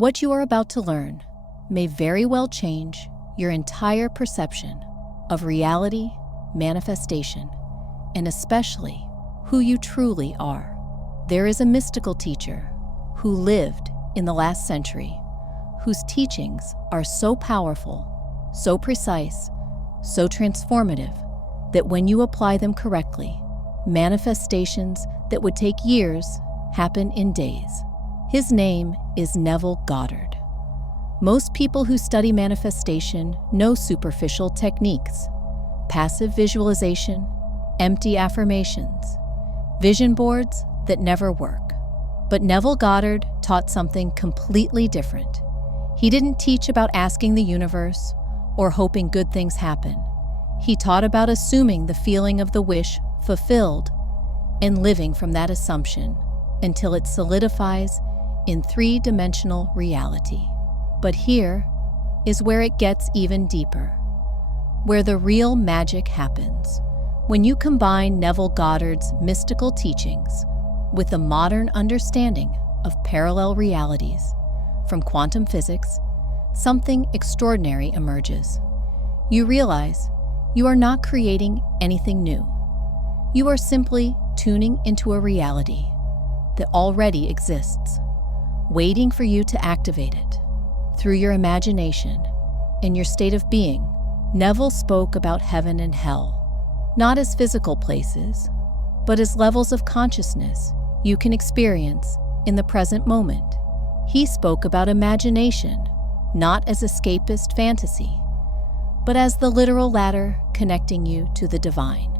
What you are about to learn may very well change your entire perception of reality, manifestation, and especially who you truly are. There is a mystical teacher who lived in the last century, whose teachings are so powerful, so precise, so transformative, that when you apply them correctly, manifestations that would take years happen in days. His name is Neville Goddard. Most people who study manifestation know superficial techniques: passive visualization, empty affirmations, vision boards that never work. But Neville Goddard taught something completely different. He didn't teach about asking the universe or hoping good things happen. He taught about assuming the feeling of the wish fulfilled and living from that assumption until it solidifies in three-dimensional reality. But here is where it gets even deeper, where the real magic happens. When you combine Neville Goddard's mystical teachings with the modern understanding of parallel realities from quantum physics, something extraordinary emerges. You realize you are not creating anything new. You are simply tuning into a reality that already exists, waiting for you to activate it. Through your imagination and your state of being, Neville spoke about heaven and hell, not as physical places, but as levels of consciousness you can experience in the present moment. He spoke about imagination, not as escapist fantasy, but as the literal ladder connecting you to the divine.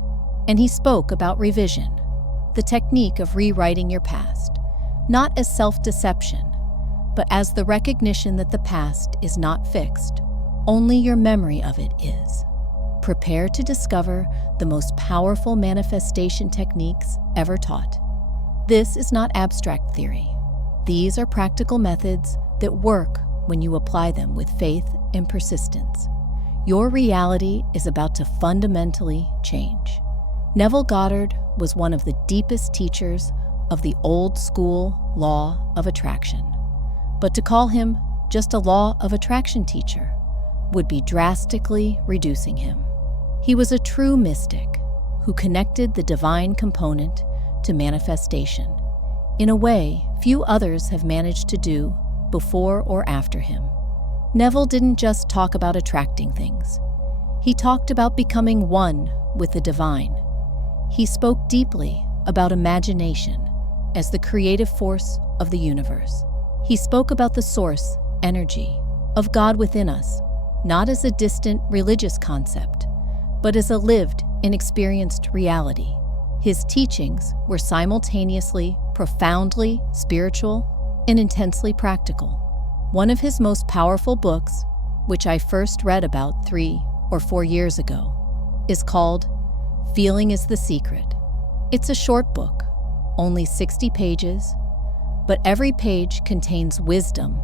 And he spoke about revision, the technique of rewriting your past, not as self-deception, but as the recognition that the past is not fixed, only your memory of it is. Prepare to discover the most powerful manifestation techniques ever taught. This is not abstract theory. These are practical methods that work when you apply them with faith and persistence. Your reality is about to fundamentally change. Neville Goddard was one of the deepest teachers of the old school law of attraction. But to call him just a law of attraction teacher would be drastically reducing him. He was a true mystic who connected the divine component to manifestation in a way few others have managed to do before or after him. Neville didn't just talk about attracting things. He talked about becoming one with the divine. He spoke deeply about imagination as the creative force of the universe. He spoke about the source, energy, of God within us, not as a distant religious concept, but as a lived and experienced reality. His teachings were simultaneously profoundly spiritual and intensely practical. One of his most powerful books, which I first read about 3 or 4 years ago, is called Feeling is the Secret. It's a short book, only 60 pages, but every page contains wisdom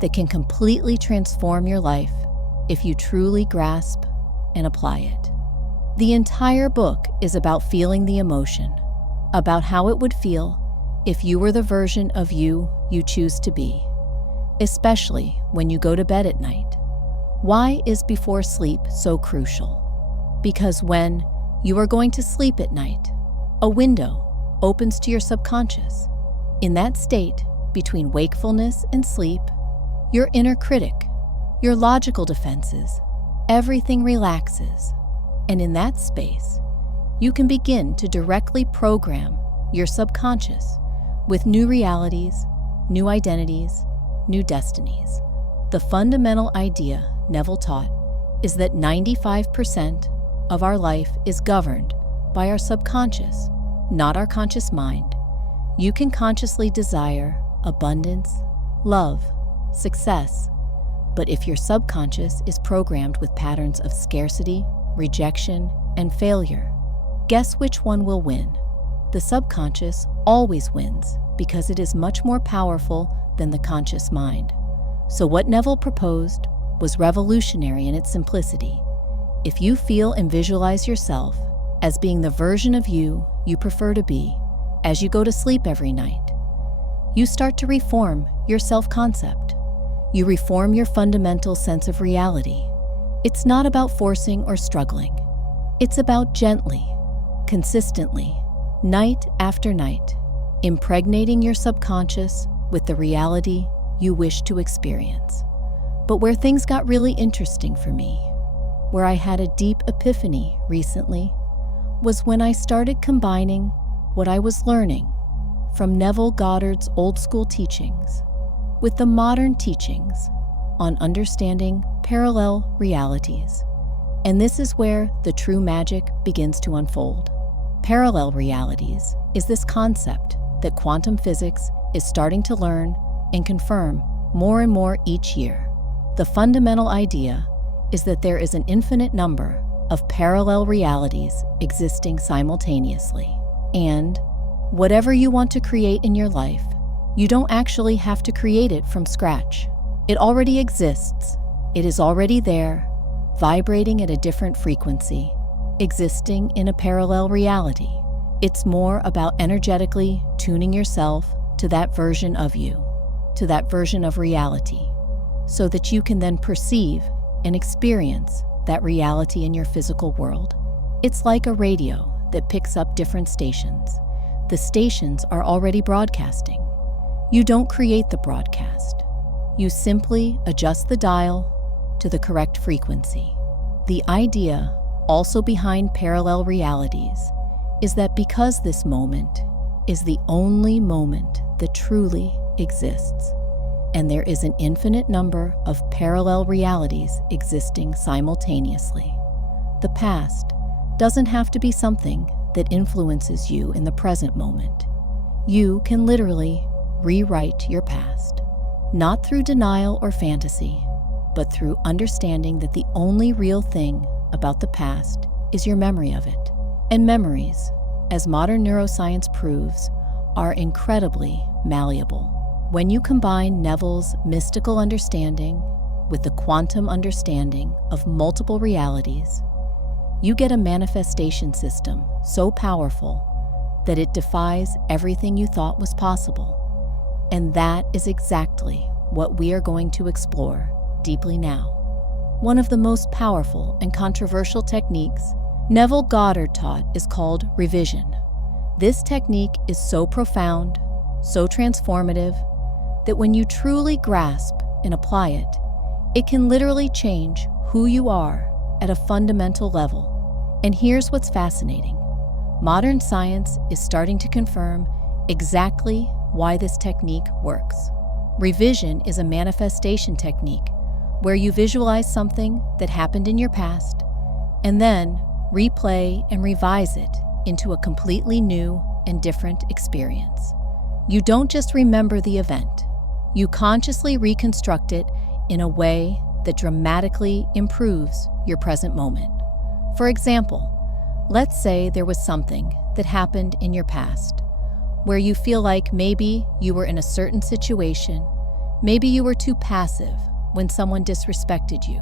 that can completely transform your life if you truly grasp and apply it. The entire book is about feeling the emotion, about how it would feel if you were the version of you choose to be, especially when you go to bed at night. Why is before sleep so crucial? Because when you are going to sleep at night, a window opens to your subconscious. In that state, between wakefulness and sleep, your inner critic, your logical defenses, everything relaxes. And in that space, you can begin to directly program your subconscious with new realities, new identities, new destinies. The fundamental idea Neville taught is that 95% of our life is governed by our subconscious, not our conscious mind. You can consciously desire abundance, love, success, but if your subconscious is programmed with patterns of scarcity, rejection, and failure, guess which one will win? The subconscious always wins because it is much more powerful than the conscious mind. So what Neville proposed was revolutionary in its simplicity. If you feel and visualize yourself as being the version of you prefer to be as you go to sleep every night, you start to reform your self-concept. You reform your fundamental sense of reality. It's not about forcing or struggling. It's about gently, consistently, night after night, impregnating your subconscious with the reality you wish to experience. But where things got really interesting for me, where I had a deep epiphany recently, was when I started combining what I was learning from Neville Goddard's old school teachings with the modern teachings on understanding parallel realities. And this is where the true magic begins to unfold. Parallel realities is this concept that quantum physics is starting to learn and confirm more and more each year. The fundamental idea is that there is an infinite number of parallel realities existing simultaneously. And whatever you want to create in your life, you don't actually have to create it from scratch. It already exists. It is already there, vibrating at a different frequency, existing in a parallel reality. It's more about energetically tuning yourself to that version of you, to that version of reality, so that you can then perceive and experience that reality in your physical world. It's like a radio that picks up different stations. The stations are already broadcasting. You don't create the broadcast. You simply adjust the dial to the correct frequency. The idea also behind parallel realities is that because this moment is the only moment that truly exists, and there is an infinite number of parallel realities existing simultaneously, the past doesn't have to be something that influences you in the present moment. You can literally rewrite your past, not through denial or fantasy, but through understanding that the only real thing about the past is your memory of it. And memories, as modern neuroscience proves, are incredibly malleable. When you combine Neville's mystical understanding with the quantum understanding of multiple realities, you get a manifestation system so powerful that it defies everything you thought was possible. And that is exactly what we are going to explore deeply now. One of the most powerful and controversial techniques Neville Goddard taught is called revision. This technique is so profound, so transformative, that when you truly grasp and apply it, it can literally change who you are at a fundamental level. And here's what's fascinating. Modern science is starting to confirm exactly why this technique works. Revision is a manifestation technique where you visualize something that happened in your past and then replay and revise it into a completely new and different experience. You don't just remember the event, you consciously reconstruct it in a way that dramatically improves your present moment. For example, let's say there was something that happened in your past where you feel like maybe you were in a certain situation, maybe you were too passive when someone disrespected you,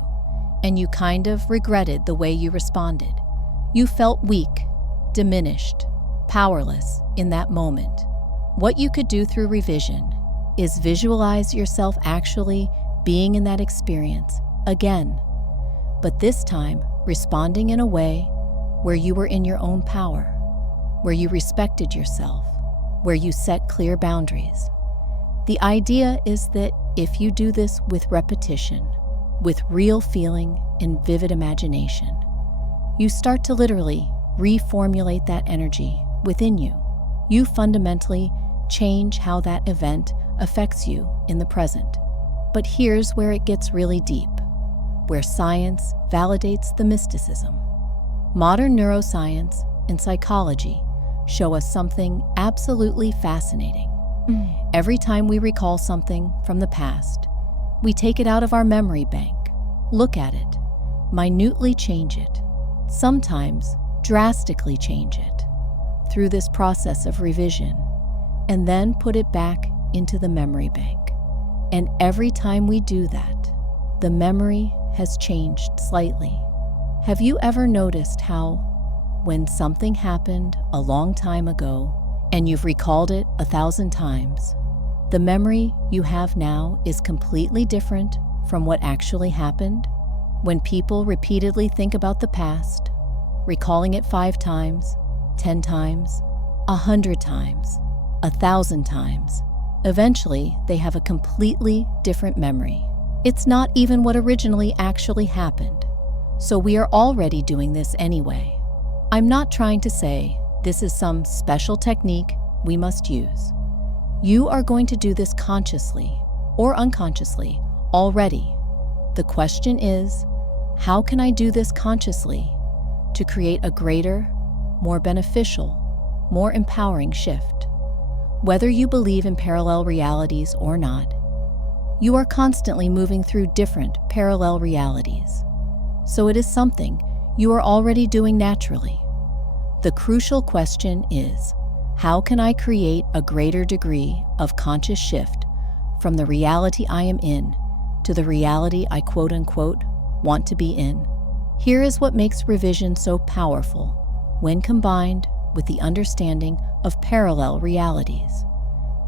and you kind of regretted the way you responded. You felt weak, diminished, powerless in that moment. What you could do through revision is visualize yourself actually being in that experience again, but this time responding in a way where you were in your own power, where you respected yourself, where you set clear boundaries. The idea is that if you do this with repetition, with real feeling and vivid imagination, you start to literally reformulate that energy within you. You fundamentally change how that event affects you in the present. But here's where it gets really deep, where science validates the mysticism. Modern neuroscience and psychology show us something absolutely fascinating. Every time we recall something from the past, we take it out of our memory bank, look at it, minutely change it, sometimes drastically change it through this process of revision, and then put it back into the memory bank. And every time we do that, the memory has changed slightly. Have you ever noticed how, when something happened a long time ago and you've recalled it 1,000 times, the memory you have now is completely different from what actually happened? When people repeatedly think about the past, recalling it 5 times, 10 times, 100 times, 1,000 times, eventually they have a completely different memory. It's not even what originally actually happened. So we are already doing this anyway. I'm not trying to say this is some special technique we must use. You are going to do this consciously or unconsciously already. The question is, how can I do this consciously to create a greater, more beneficial, more empowering shift? Whether you believe in parallel realities or not, you are constantly moving through different parallel realities. So it is something you are already doing naturally. The crucial question is, how can I create a greater degree of conscious shift from the reality I am in to the reality I quote-unquote want to be in? Here is what makes revision so powerful when combined with the understanding of parallel realities.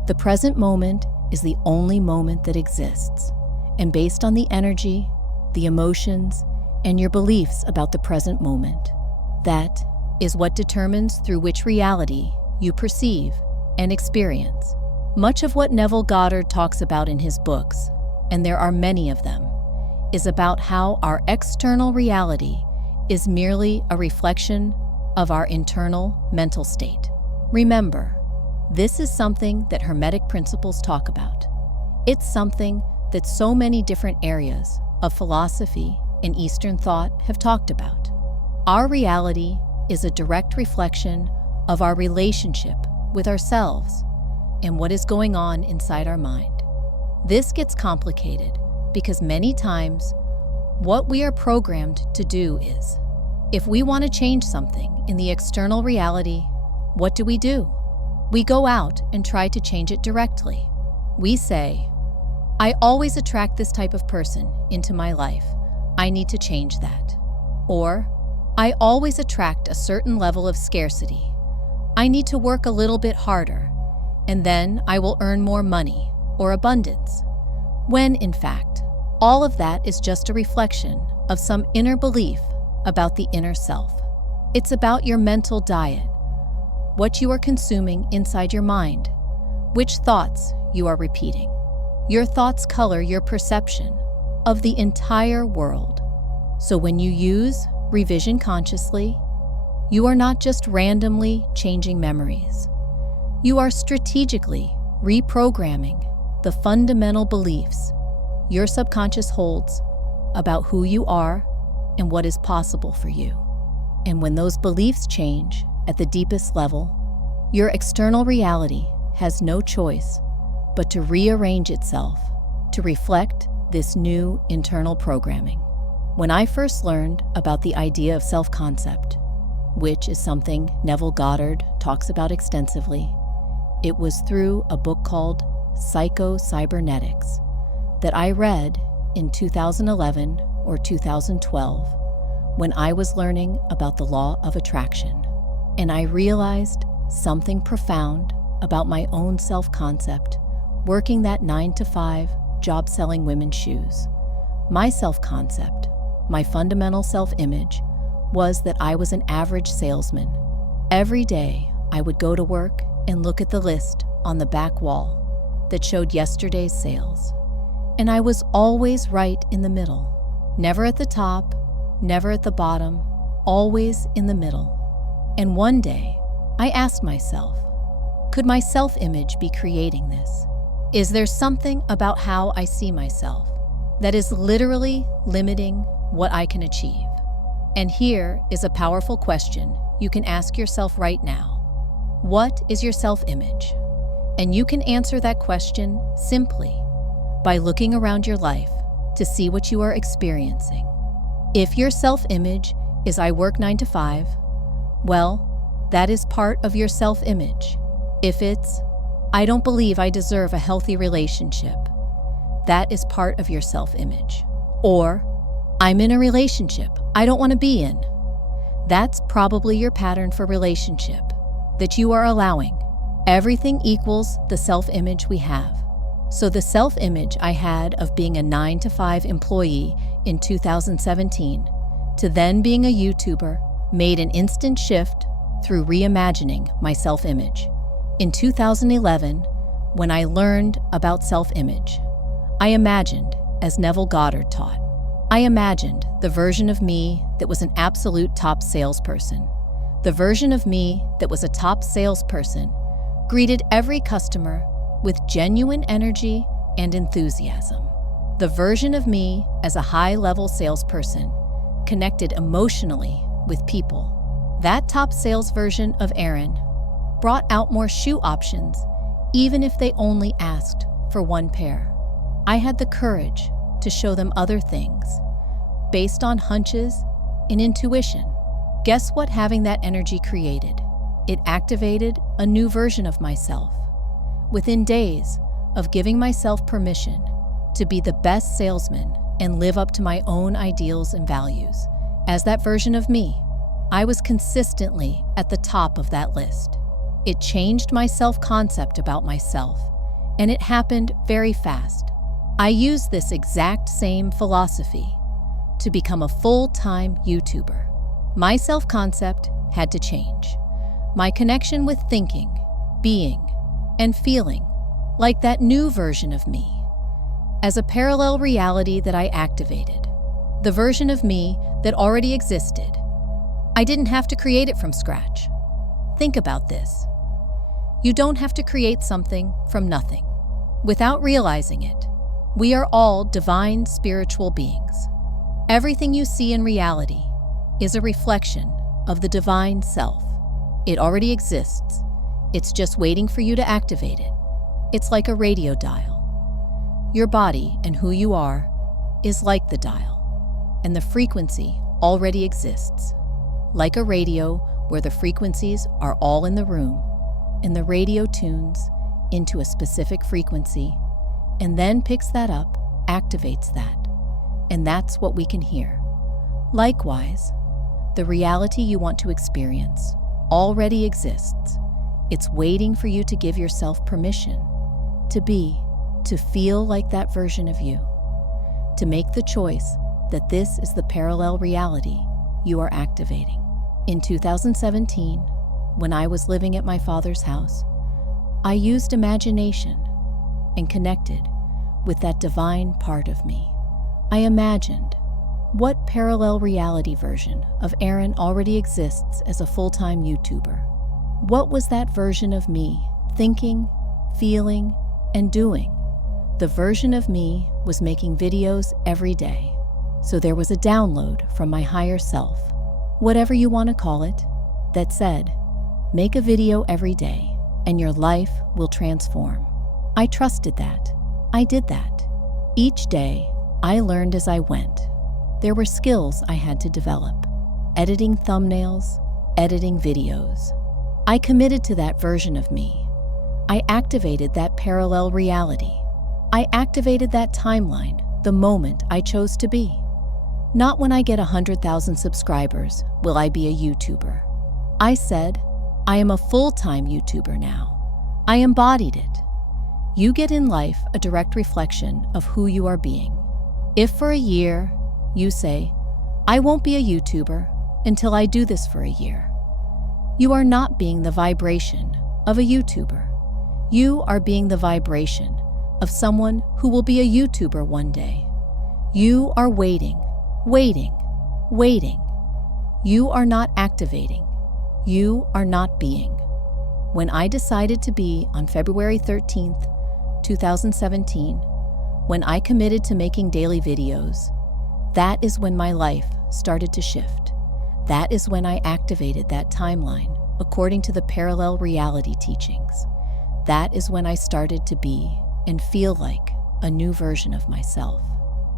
The present moment is the only moment that exists, and based on the energy, the emotions, and your beliefs about the present moment, that is what determines through which reality you perceive and experience. Much of what Neville Goddard talks about in his books, and there are many of them, is about how our external reality is merely a reflection of our internal mental state. Remember, this is something that Hermetic principles talk about. It's something that so many different areas of philosophy and Eastern thought have talked about. Our reality is a direct reflection of our relationship with ourselves and what is going on inside our mind. This gets complicated because many times what we are programmed to do is, if we want to change something in the external reality, what do? We go out and try to change it directly. We say, I always attract this type of person into my life. I need to change that. Or, I always attract a certain level of scarcity. I need to work a little bit harder, and then I will earn more money or abundance. When, in fact, all of that is just a reflection of some inner belief about the inner self. It's about your mental diet, what you are consuming inside your mind, which thoughts you are repeating. Your thoughts color your perception of the entire world. So when you use revision consciously, you are not just randomly changing memories. You are strategically reprogramming the fundamental beliefs your subconscious holds about who you are and what is possible for you. And when those beliefs change at the deepest level, your external reality has no choice but to rearrange itself to reflect this new internal programming. When I first learned about the idea of self-concept, which is something Neville Goddard talks about extensively, it was through a book called Psycho-Cybernetics that I read in 2011 or 2012 when I was learning about the law of attraction. And I realized something profound about my own self-concept working that 9-to-5 job selling women's shoes. My self-concept, my fundamental self-image, was that I was an average salesman. Every day, I would go to work and look at the list on the back wall that showed yesterday's sales. And I was always right in the middle. Never at the top, never at the bottom, always in the middle. And one day, I asked myself, could my self-image be creating this? Is there something about how I see myself that is literally limiting what I can achieve? And here is a powerful question you can ask yourself right now. What is your self-image? And you can answer that question simply by looking around your life to see what you are experiencing. If your self-image is I work 9 to 5, well, that is part of your self-image. If it's I don't believe I deserve a healthy relationship, that is part of your self-image. Or I'm in a relationship I don't want to be in. That's probably your pattern for relationship that you are allowing. Everything equals the self-image we have. So the self-image I had of being a 9-to-5 employee in 2017 to then being a YouTuber made an instant shift through reimagining my self-image. In 2011, when I learned about self-image, I imagined as Neville Goddard taught. I imagined the version of me that was an absolute top salesperson. The version of me that was a top salesperson greeted every customer with genuine energy and enthusiasm. The version of me as a high-level salesperson connected emotionally with people. That top sales version of Aaron brought out more shoe options, even if they only asked for one pair. I had the courage to show them other things, based on hunches and intuition. Guess what having that energy created? It activated a new version of myself. Within days of giving myself permission to be the best salesman and live up to my own ideals and values, as that version of me, I was consistently at the top of that list. It changed my self-concept about myself, and it happened very fast. I used this exact same philosophy to become a full-time YouTuber. My self-concept had to change. My connection with thinking, being, and feeling like that new version of me as a parallel reality that I activated. The version of me that already existed. I didn't have to create it from scratch. Think about this. You don't have to create something from nothing. Without realizing it, we are all divine spiritual beings. Everything you see in reality is a reflection of the divine self. It already exists. It's just waiting for you to activate it. It's like a radio dial. Your body and who you are is like the dial, and the frequency already exists. Like a radio where the frequencies are all in the room, and the radio tunes into a specific frequency, and then picks that up, activates that, and that's what we can hear. Likewise, the reality you want to experience already exists. It's waiting for you to give yourself permission to be, to feel like that version of you, to make the choice that this is the parallel reality you are activating. In 2017, when I was living at my father's house, I used imagination and connected with that divine part of me. I imagined what parallel reality version of Aaron already exists as a full-time YouTuber. What was that version of me thinking, feeling, and doing? The version of me was making videos every day. So there was a download from my higher self, whatever you want to call it, that said, make a video every day and your life will transform. I trusted that. I did that. Each day, I learned as I went. There were skills I had to develop. Editing thumbnails, editing videos. I committed to that version of me. I activated that parallel reality. I activated that timeline the moment I chose to be. Not when I get 100,000 subscribers will I be a YouTuber. I said, I am a full-time YouTuber now. I embodied it. You get in life a direct reflection of who you are being. If for a year you say, I won't be a YouTuber until I do this for a year, you are not being the vibration of a YouTuber. You are being the vibration of someone who will be a YouTuber one day. You are waiting, waiting, waiting. You are not activating. You are not being. When I decided to be on February 13th, 2017, when I committed to making daily videos, that is when my life started to shift. That is when I activated that timeline according to the parallel reality teachings. That is when I started to be and feel like a new version of myself.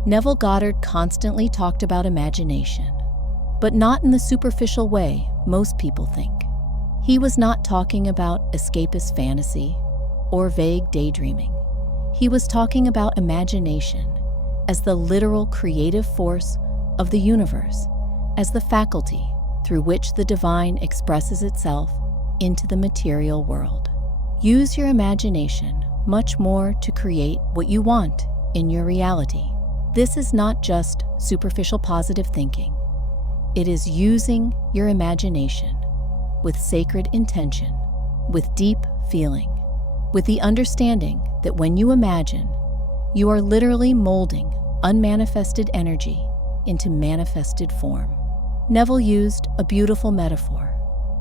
Neville Goddard constantly talked about imagination, but not in the superficial way most people think. He was not talking about escapist fantasy or vague daydreaming. He was talking about imagination as the literal creative force of the universe, as the faculty through which the divine expresses itself into the material world. Use your imagination much more to create what you want in your reality. This is not just superficial positive thinking. It is using your imagination with sacred intention, with deep feeling, with the understanding that when you imagine, you are literally molding unmanifested energy into manifested form. Neville used a beautiful metaphor.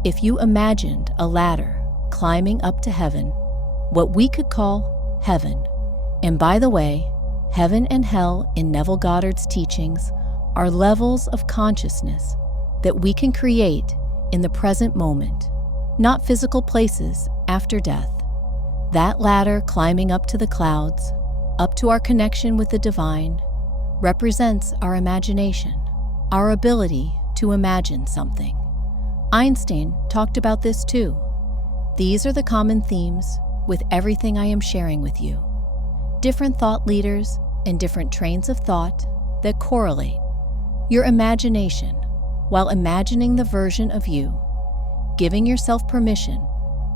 If you imagined a ladder climbing up to heaven, what we could call heaven, and by the way, heaven and hell in Neville Goddard's teachings are levels of consciousness that we can create in the present moment, not physical places after death. That ladder climbing up to the clouds, up to our connection with the divine, represents our imagination, our ability to imagine something. Einstein talked about this too. These are the common themes with everything I am sharing with you. Different thought leaders and different trains of thought that correlate. Your imagination, while imagining the version of you, giving yourself permission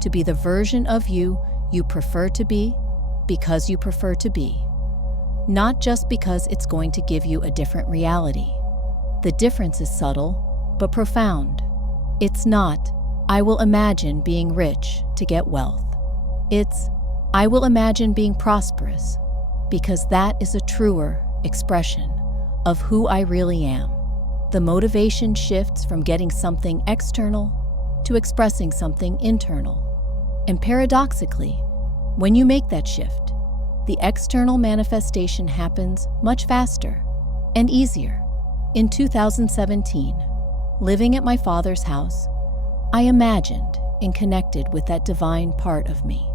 to be the version of you you prefer to be because you prefer to be, not just because it's going to give you a different reality. The difference is subtle but profound. It's not, I will imagine being rich to get wealth. It's, I will imagine being prosperous because that is a truer expression of who I really am. The motivation shifts from getting something external to expressing something internal. And paradoxically, when you make that shift, the external manifestation happens much faster and easier. In 2017, living at my father's house, I imagined and connected with that divine part of me.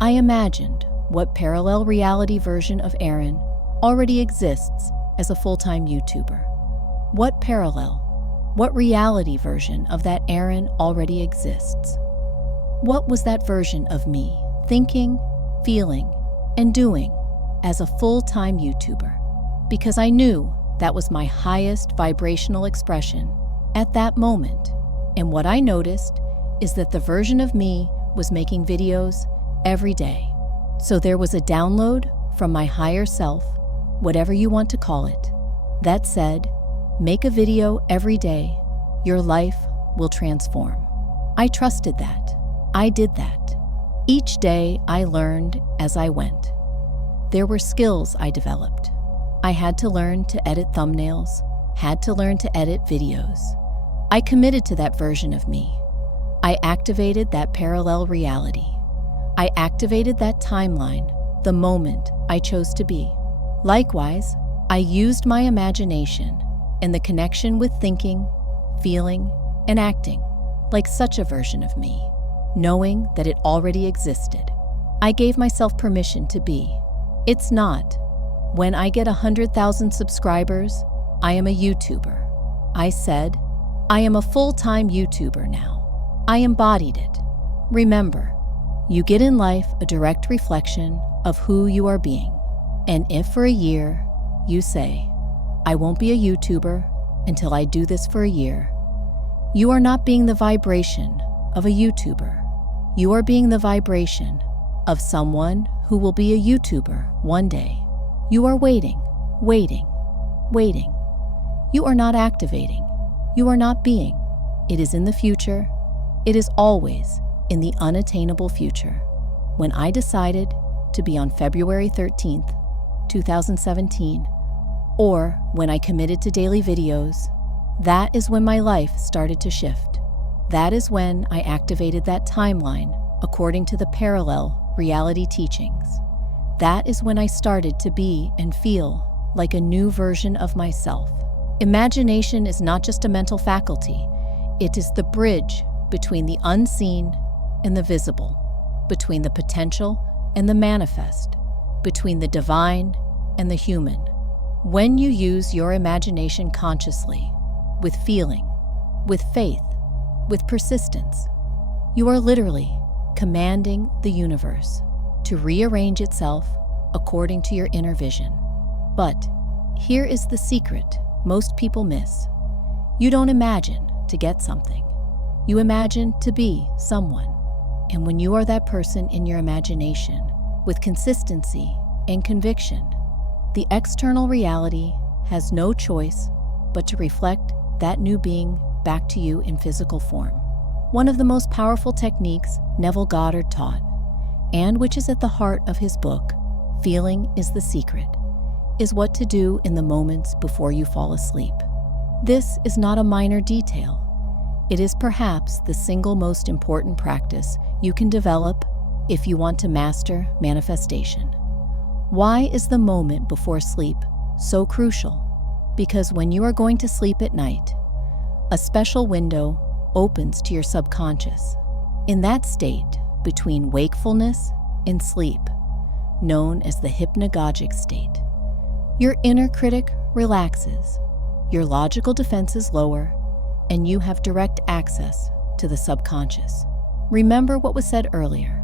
I imagined what parallel reality version of Aaron already exists as a full-time YouTuber. What parallel, what reality version of that Aaron already exists? What was that version of me thinking, feeling, and doing as a full-time YouTuber? Because I knew that was my highest vibrational expression at that moment. And what I noticed is that the version of me was making videos every day. So there was a download from my higher self, whatever you want to call it, that said, make a video every day, your life will transform. I trusted that. I did that. Each day I learned as I went. There were skills I developed. I had to learn to edit thumbnails, had to learn to edit videos. I committed to that version of me. I activated that parallel reality. I activated that timeline, the moment I chose to be. Likewise, I used my imagination and the connection with thinking, feeling, and acting like such a version of me, knowing that it already existed. I gave myself permission to be. It's not, when I get 100,000 subscribers, I am a YouTuber. I said, I am a full-time YouTuber now. I embodied it. Remember, you get in life a direct reflection of who you are being. And if for a year you say, I won't be a YouTuber until I do this for a year, you are not being the vibration of a YouTuber. You are being the vibration of someone who will be a YouTuber one day. You are waiting, waiting, waiting. You are not activating. You are not being. It is in the future. It is always in the unattainable future. When I decided to be on February 13th, 2017, or when I committed to daily videos, that is when my life started to shift. That is when I activated that timeline according to the parallel reality teachings. That is when I started to be and feel like a new version of myself. Imagination is not just a mental faculty. It is the bridge between the unseen and the visible, between the potential and the manifest, between the divine and the human. When you use your imagination consciously, with feeling, with faith, with persistence, you are literally commanding the universe to rearrange itself according to your inner vision. But here is the secret most people miss. You don't imagine to get something. You imagine to be someone. And when you are that person in your imagination, with consistency and conviction. The external reality has no choice but to reflect that new being back to you in physical form. One of the most powerful techniques Neville Goddard taught, and which is at the heart of his book, Feeling is the Secret, is what to do in the moments before you fall asleep. This is not a minor detail. It is perhaps the single most important practice you can develop if you want to master manifestation. Why is the moment before sleep so crucial? Because when you are going to sleep at night, a special window opens to your subconscious. In that state between wakefulness and sleep, known as the hypnagogic state, your inner critic relaxes, your logical defenses lower, and you have direct access to the subconscious. Remember what was said earlier.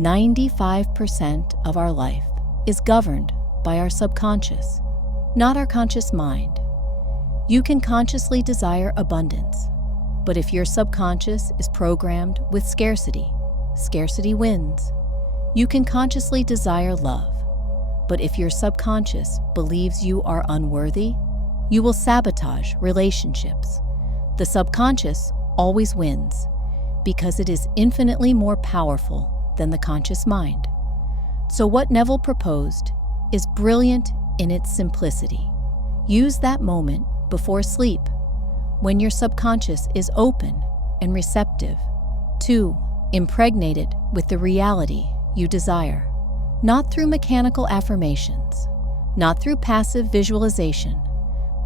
95% of our life is governed by our subconscious, not our conscious mind. You can consciously desire abundance, but if your subconscious is programmed with scarcity, scarcity wins. You can consciously desire love, but if your subconscious believes you are unworthy, you will sabotage relationships. The subconscious always wins because it is infinitely more powerful than the conscious mind. So what Neville proposed is brilliant in its simplicity. Use that moment before sleep, when your subconscious is open and receptive, to impregnate it with the reality you desire, not through mechanical affirmations, not through passive visualization,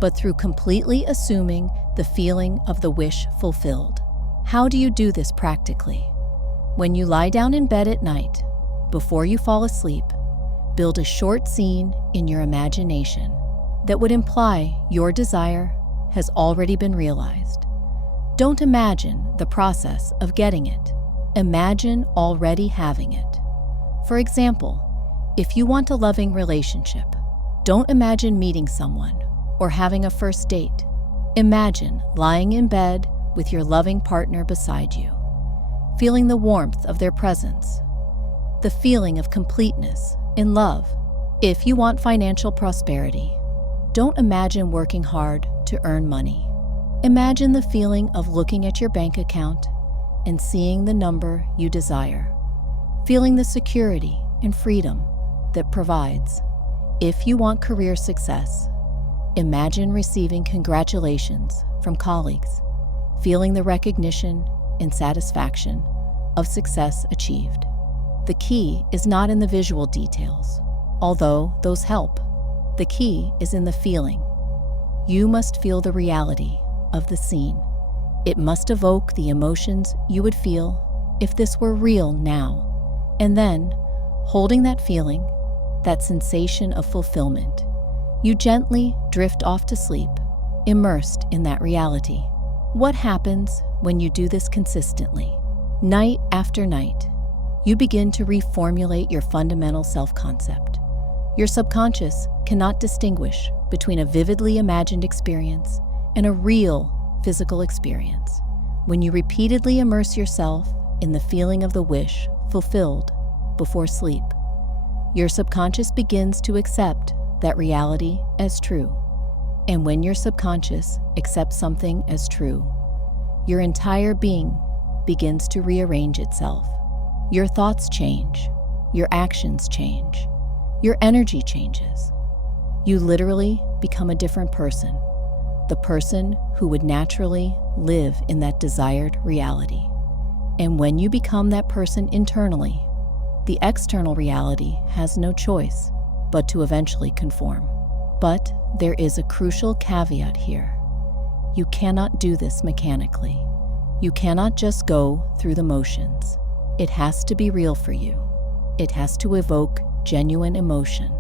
but through completely assuming the feeling of the wish fulfilled. How do you do this practically? When you lie down in bed at night, before you fall asleep, build a short scene in your imagination that would imply your desire has already been realized. Don't imagine the process of getting it. Imagine already having it. For example, if you want a loving relationship, don't imagine meeting someone or having a first date. Imagine lying in bed with your loving partner beside you, feeling the warmth of their presence, the feeling of completeness in love. If you want financial prosperity, don't imagine working hard to earn money. Imagine the feeling of looking at your bank account and seeing the number you desire, feeling the security and freedom that provides. If you want career success, imagine receiving congratulations from colleagues, feeling the recognition and satisfaction of success achieved. The key is not in the visual details, although those help. The key is in the feeling. You must feel the reality of the scene. It must evoke the emotions you would feel if this were real now. And then, holding that feeling, that sensation of fulfillment, you gently drift off to sleep, immersed in that reality. What happens when you do this consistently? Night after night, you begin to reformulate your fundamental self-concept. Your subconscious cannot distinguish between a vividly imagined experience and a real physical experience. When you repeatedly immerse yourself in the feeling of the wish fulfilled before sleep, your subconscious begins to accept that reality as true. And when your subconscious accepts something as true, your entire being begins to rearrange itself. Your thoughts change, your actions change, your energy changes. You literally become a different person, the person who would naturally live in that desired reality. And when you become that person internally, the external reality has no choice but to eventually conform. But there is a crucial caveat here. You cannot do this mechanically. You cannot just go through the motions. It has to be real for you. It has to evoke genuine emotion.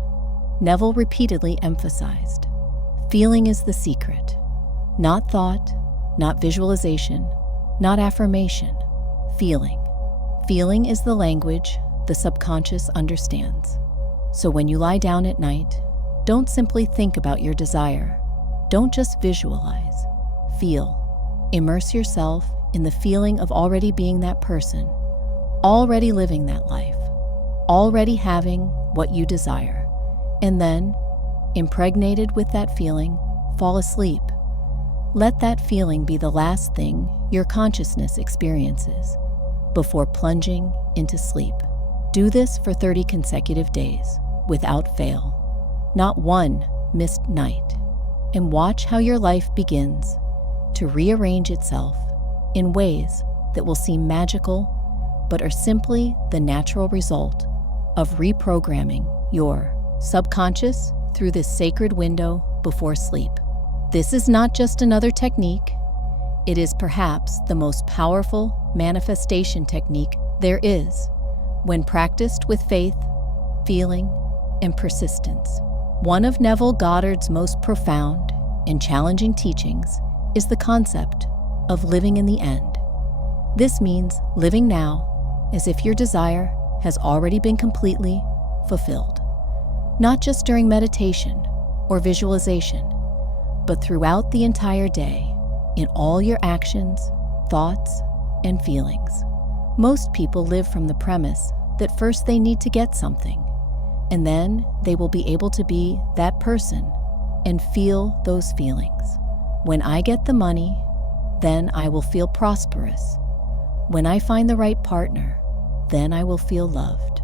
Neville repeatedly emphasized, feeling is the secret. Not thought, not visualization, not affirmation. Feeling. Feeling is the language the subconscious understands. So when you lie down at night, don't simply think about your desire. Don't just visualize. Feel. Immerse yourself in the feeling of already being that person, already living that life. already having what you desire, and then, impregnated with that feeling, fall asleep. Let that feeling be the last thing your consciousness experiences before plunging into sleep. Do this for 30 consecutive days without fail, not one missed night, and watch how your life begins to rearrange itself in ways that will seem magical but are simply the natural result of reprogramming your subconscious through this sacred window before sleep. This is not just another technique. It is perhaps the most powerful manifestation technique there is when practiced with faith, feeling, and persistence. One of Neville Goddard's most profound and challenging teachings is the concept of living in the end. This means living now as if your desire has already been completely fulfilled, not just during meditation or visualization, but throughout the entire day, in all your actions, thoughts, and feelings. Most people live from the premise that first they need to get something, and then they will be able to be that person and feel those feelings. When I get the money, then I will feel prosperous. When I find the right partner, then I will feel loved.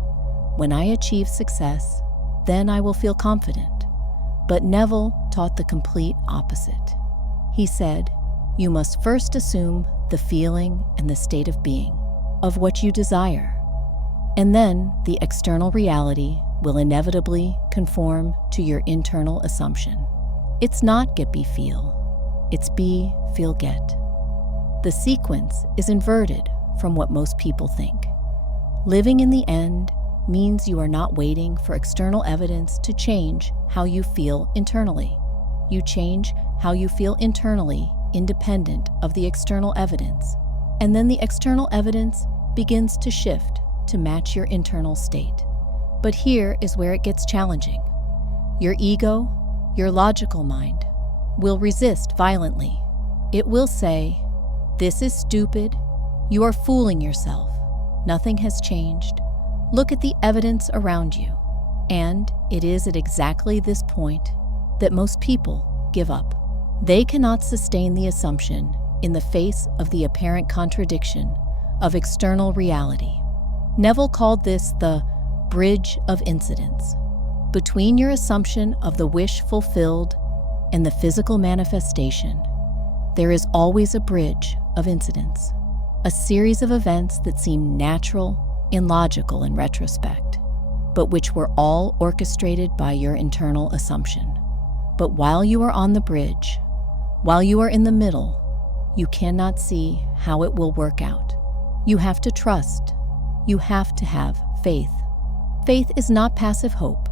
When I achieve success, then I will feel confident. But Neville taught the complete opposite. He said, you must first assume the feeling and the state of being of what you desire, and then the external reality will inevitably conform to your internal assumption. It's not get, be, feel. It's be, feel, get. The sequence is inverted from what most people think. Living in the end means you are not waiting for external evidence to change how you feel internally. You change how you feel internally independent of the external evidence, and then the external evidence begins to shift to match your internal state. But here is where it gets challenging. Your ego, your logical mind, will resist violently. It will say, this is stupid, you are fooling yourself, nothing has changed, look at the evidence around you. And it is at exactly this point that most people give up. They cannot sustain the assumption in the face of the apparent contradiction of external reality. Neville called this the bridge of incidence. Between your assumption of the wish fulfilled and the physical manifestation, there is always a bridge of incidence, a series of events that seem natural and logical in retrospect, but which were all orchestrated by your internal assumption. But while you are on the bridge, while you are in the middle, you cannot see how it will work out. You have to trust. You have to have faith. Faith is not passive hope.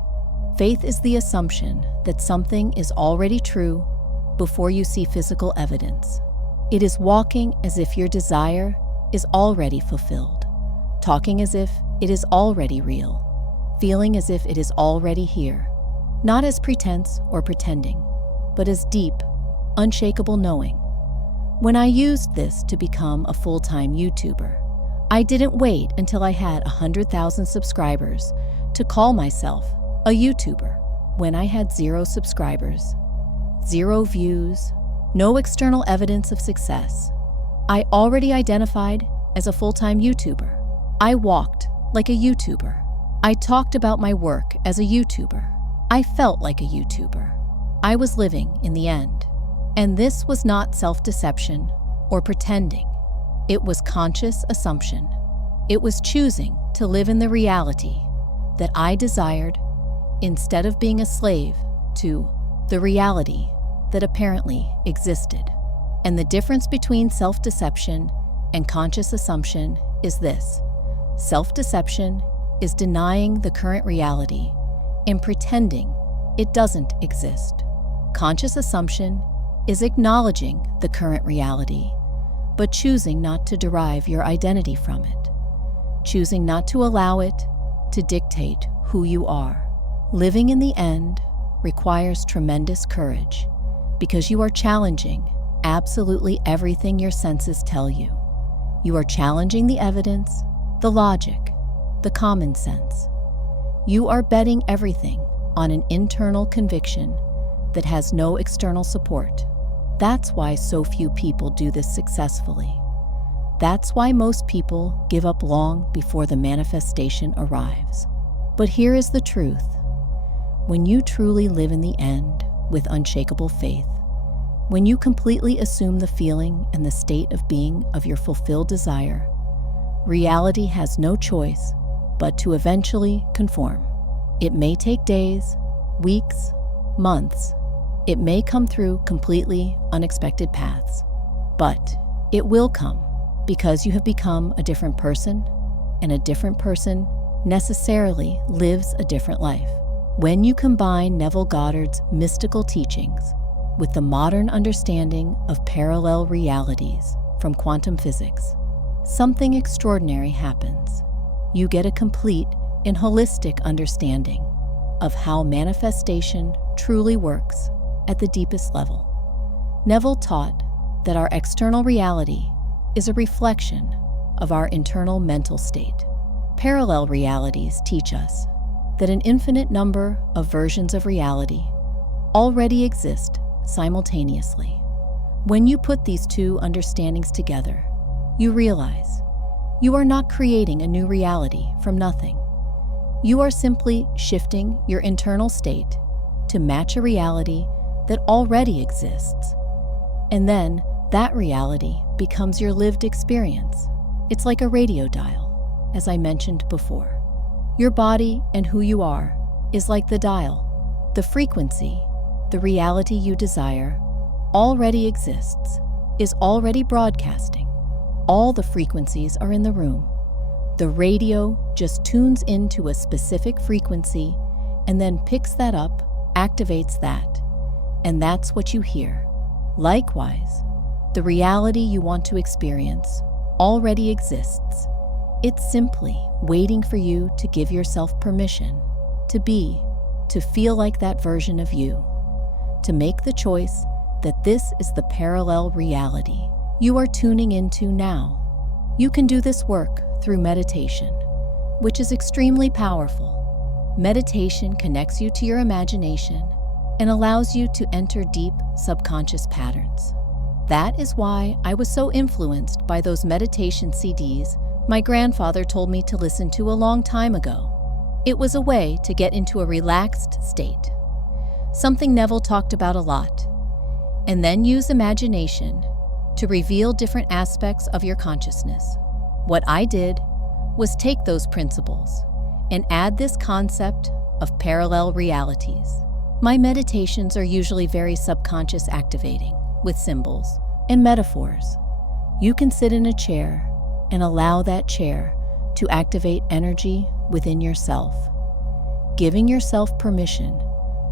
Faith is the assumption that something is already true before you see physical evidence. It is walking as if your desire is already fulfilled, talking as if it is already real, feeling as if it is already here, not as pretense or pretending, but as deep, unshakable knowing. When I used this to become a full-time YouTuber, I didn't wait until I had 100,000 subscribers to call myself a YouTuber. When I had 0 subscribers, 0 views, no external evidence of success, I already identified as a full-time YouTuber. I walked like a YouTuber. I talked about my work as a YouTuber. I felt like a YouTuber. I was living in the end. And this was not self-deception or pretending. It was conscious assumption. It was choosing to live in the reality that I desired instead of being a slave to the reality that apparently existed. And the difference between self-deception and conscious assumption is this. Self-deception is denying the current reality and pretending it doesn't exist. Conscious assumption is acknowledging the current reality, but choosing not to derive your identity from it, choosing not to allow it to dictate who you are. Living in the end requires tremendous courage because you are challenging absolutely everything your senses tell you. You are challenging the evidence, the logic, the common sense, You are betting everything on an internal conviction that has no external support. That's why so few people do this successfully. That's why most people give up long before the manifestation arrives. But here is the truth. When you truly live in the end with unshakable faith, when you completely assume the feeling and the state of being of your fulfilled desire, reality has no choice but to eventually conform. It may take days, weeks, months. It may come through completely unexpected paths, but it will come because you have become a different person, and a different person necessarily lives a different life. When you combine Neville Goddard's mystical teachings with the modern understanding of parallel realities from quantum physics, something extraordinary happens. You get a complete and holistic understanding of how manifestation truly works at the deepest level. Neville taught that our external reality is a reflection of our internal mental state. Parallel realities teach us that an infinite number of versions of reality already exist simultaneously. When you put these two understandings together, you realize you are not creating a new reality from nothing. You are simply shifting your internal state to match a reality that already exists. And then that reality becomes your lived experience. It's like a radio dial, as I mentioned before. Your body and who you are is like the dial. The frequency, the reality you desire, already exists, is already broadcasting. All the frequencies are in the room. The radio just tunes into a specific frequency and then picks that up, activates that, and that's what you hear. Likewise, the reality you want to experience already exists. It's simply waiting for you to give yourself permission to be, to feel like that version of you, to make the choice that this is the parallel reality you are tuning into now. You can do this work through meditation, which is extremely powerful. Meditation connects you to your imagination and allows you to enter deep subconscious patterns. That is why I was so influenced by those meditation CDs my grandfather told me to listen to a long time ago. It was a way to get into a relaxed state, something Neville talked about a lot, and then use imagination to reveal different aspects of your consciousness. What I did was take those principles and add this concept of parallel realities. My meditations are usually very subconscious activating, with symbols and metaphors. You can sit in a chair and allow that chair to activate energy within yourself, giving yourself permission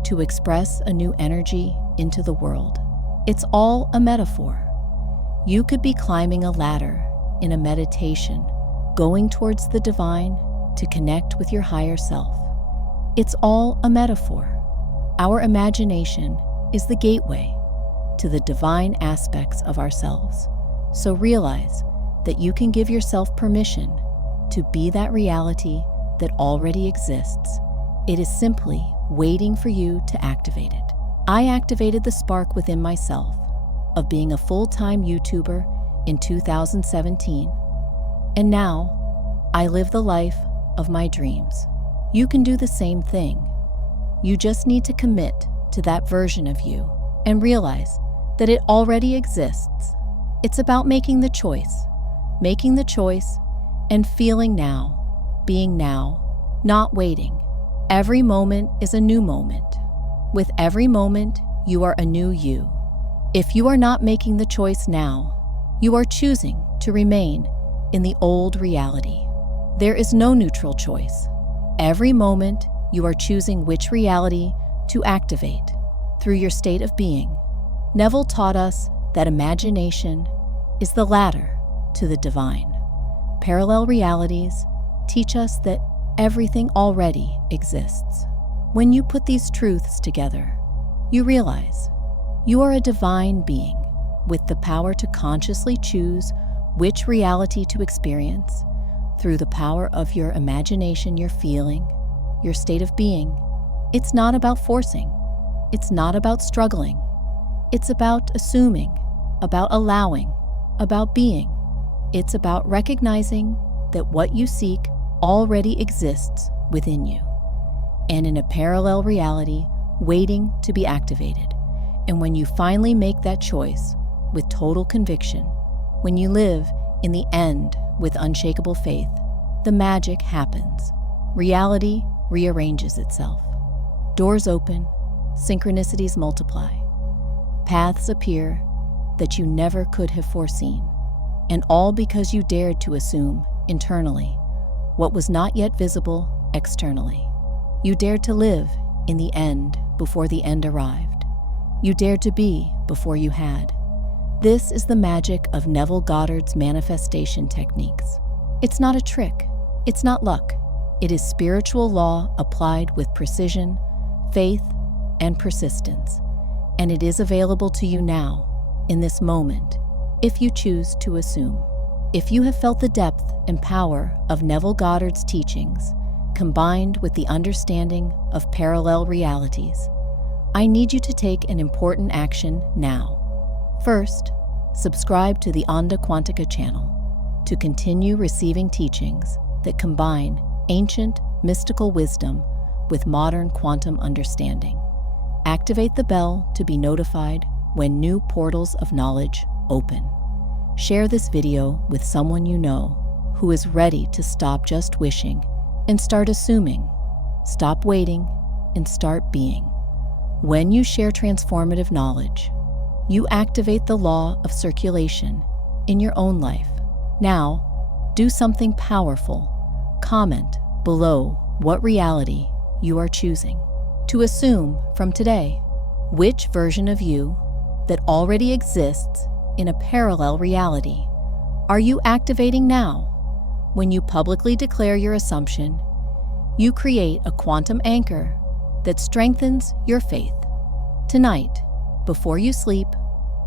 to express a new energy into the world. It's all a metaphor. You could be climbing a ladder in a meditation, going towards the divine to connect with your higher self. It's all a metaphor. Our imagination is the gateway to the divine aspects of ourselves. So realize that you can give yourself permission to be that reality that already exists. It is simply waiting for you to activate it. I activated the spark within myself of being a full-time YouTuber in 2017, and now I live the life of my dreams. You can do the same thing. You just need to commit to that version of you and realize that it already exists. It's about making the choice and feeling now, being now, not waiting. Every moment is a new moment. With every moment, you are a new you. If you are not making the choice now, you are choosing to remain in the old reality. There is no neutral choice. Every moment, you are choosing which reality to activate through your state of being. Neville taught us that imagination is the ladder to the divine. Parallel realities teach us that everything already exists. When you put these truths together, you realize you are a divine being with the power to consciously choose which reality to experience through the power of your imagination, your feeling, your state of being. It's not about forcing. It's not about struggling. It's about assuming, about allowing, about being. It's about recognizing that what you seek already exists within you, and in a parallel reality waiting to be activated. And when you finally make that choice with total conviction, when you live in the end with unshakable faith, the magic happens. Reality rearranges itself. Doors open, synchronicities multiply. Paths appear that you never could have foreseen, and all because you dared to assume internally what was not yet visible externally. You dared to live in the end before the end arrived. You dared to be before you had. This is the magic of Neville Goddard's manifestation techniques. It's not a trick. It's not luck. It is spiritual law applied with precision, faith, and persistence. And it is available to you now, in this moment, if you choose to assume. If you have felt the depth and power of Neville Goddard's teachings, combined with the understanding of parallel realities, I need you to take an important action now. First, subscribe to the Onda Quantica channel to continue receiving teachings that combine ancient mystical wisdom with modern quantum understanding. Activate the bell to be notified when new portals of knowledge open. Share this video with someone you know who is ready to stop just wishing and start assuming. Stop waiting and start being. When you share transformative knowledge, you activate the law of circulation in your own life. Now, do something powerful. Comment below what reality you are choosing to assume from today. Which version of you that already exists in a parallel reality are you activating now? When you publicly declare your assumption, you create a quantum anchor that strengthens your faith. Tonight, before you sleep,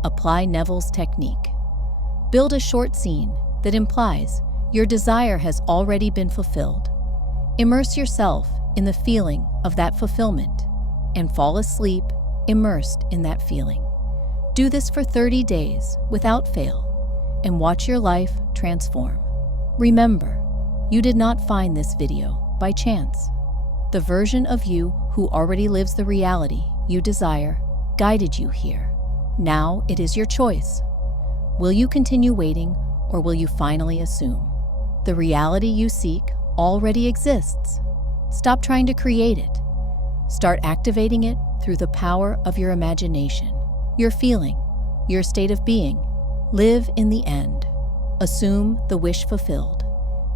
apply Neville's technique. Build a short scene that implies your desire has already been fulfilled. Immerse yourself in the feeling of that fulfillment and fall asleep immersed in that feeling. Do this for 30 days without fail and watch your life transform. Remember, you did not find this video by chance. The version of you who already lives the reality you desire guided you here. Now it is your choice. Will you continue waiting, or will you finally assume? The reality you seek already exists. Stop trying to create it. Start activating it through the power of your imagination, your feeling, your state of being. Live in the end. Assume the wish fulfilled.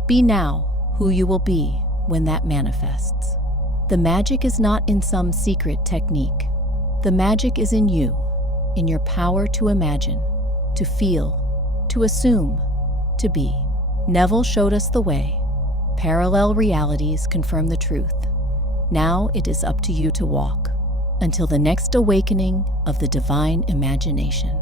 Be now who you will be when that manifests. The magic is not in some secret technique. The magic is in you, in your power to imagine, to feel, to assume, to be. Neville showed us the way. Parallel realities confirm the truth. Now it is up to you to walk. Until the next awakening of the divine imagination.